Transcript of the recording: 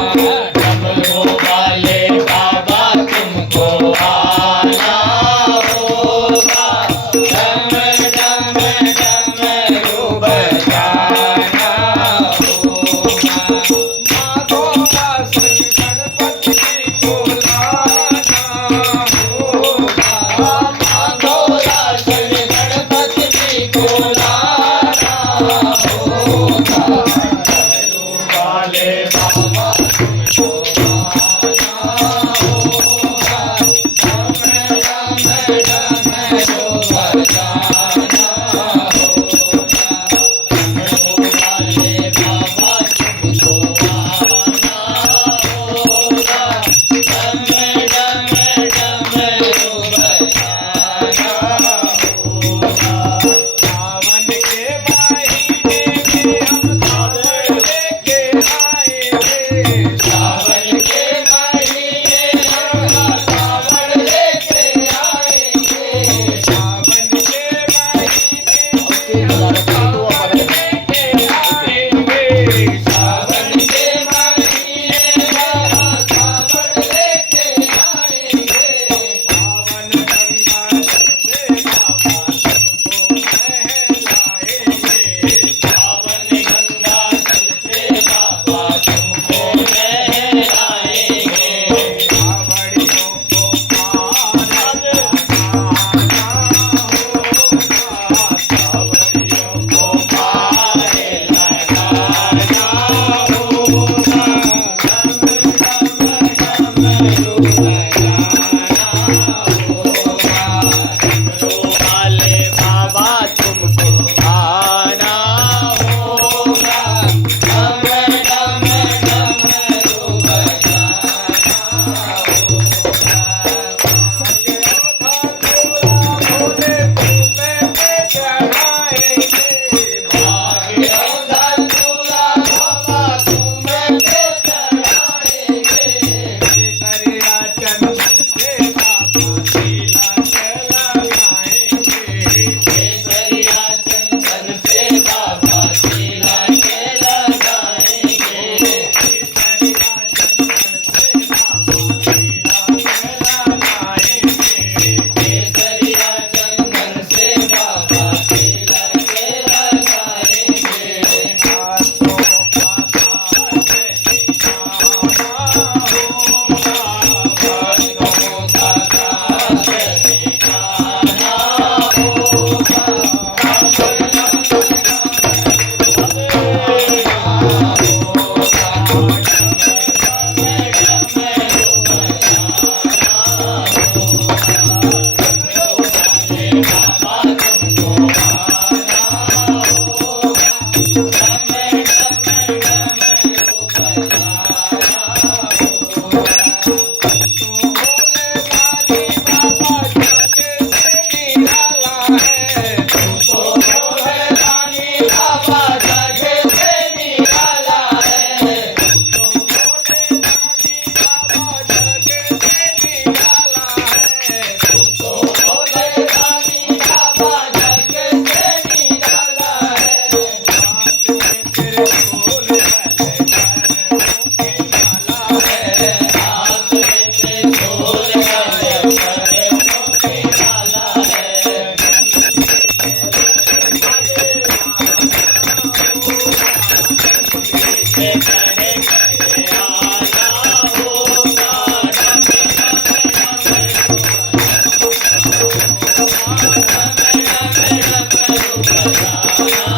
डमरू वाले बाबा तुमको आना होगा, डम डम डमरू बजाना होगा। माधोरा संग गणपति को लाना होगा, माधोरा संग गणपति को लाना होगा, डमरू वाले बाबा तुमको आना होगा, डम डम डमरू बजाना होगा। डमरू वाले बाबा तुमको आना होगा, डम डम डमरू बजाना होगा। सावन के महीने में हम कांवड़ लेके आएंगे, सावन के महीने हम कांवड़ लेके आएंगे, सावन के महीने में हम कांवड़ लेके आएंगे, सावन के महीने हम कांवड़ लेके आएंगे। पावन गंगा जल से बाबा तुमको नहलाएंगे, पावन गंगा जल से बाबा तुमको नहलाएंगे। कांवड़ियों को पार लगाना होगा, कांवड़ियों को पार लगाना होगा, डम डम डमरू बजाना होगा। डमरू वाले बाबा तुमको आना होगा, डम डम डमरू बजाना होगा। भोले तुम्हें पे चढ़ाएंगे, भाग्योदर दूल्हा बाबा तुम्हें पे चढ़ाएंगे। केसरिया चंदन से बाबा तिलक लगाएंगे, केसरिया चंदन से बाबा तिलक लगाएंगे। केसरिया चंदन से बाबा तिलक लगाएंगे, केसरिया चंदन से बाबा तिलक लगाएंगे। हाथों का काज दिखाना होगा, भक्तों का काज दिखाना होगा, भोले दानी बाबा जग से निराला है, तो भोले दानी बाबा जग से निराला है। तो भोले दानी बाबा जग से निराला है, हाथ में त्रिशूल गले पैरों की माला है, हाथ में त्रिशूल गले पैरों की माला है। पीछे खड़े खड़े आना होगा, डम डमरू बजाना होगा।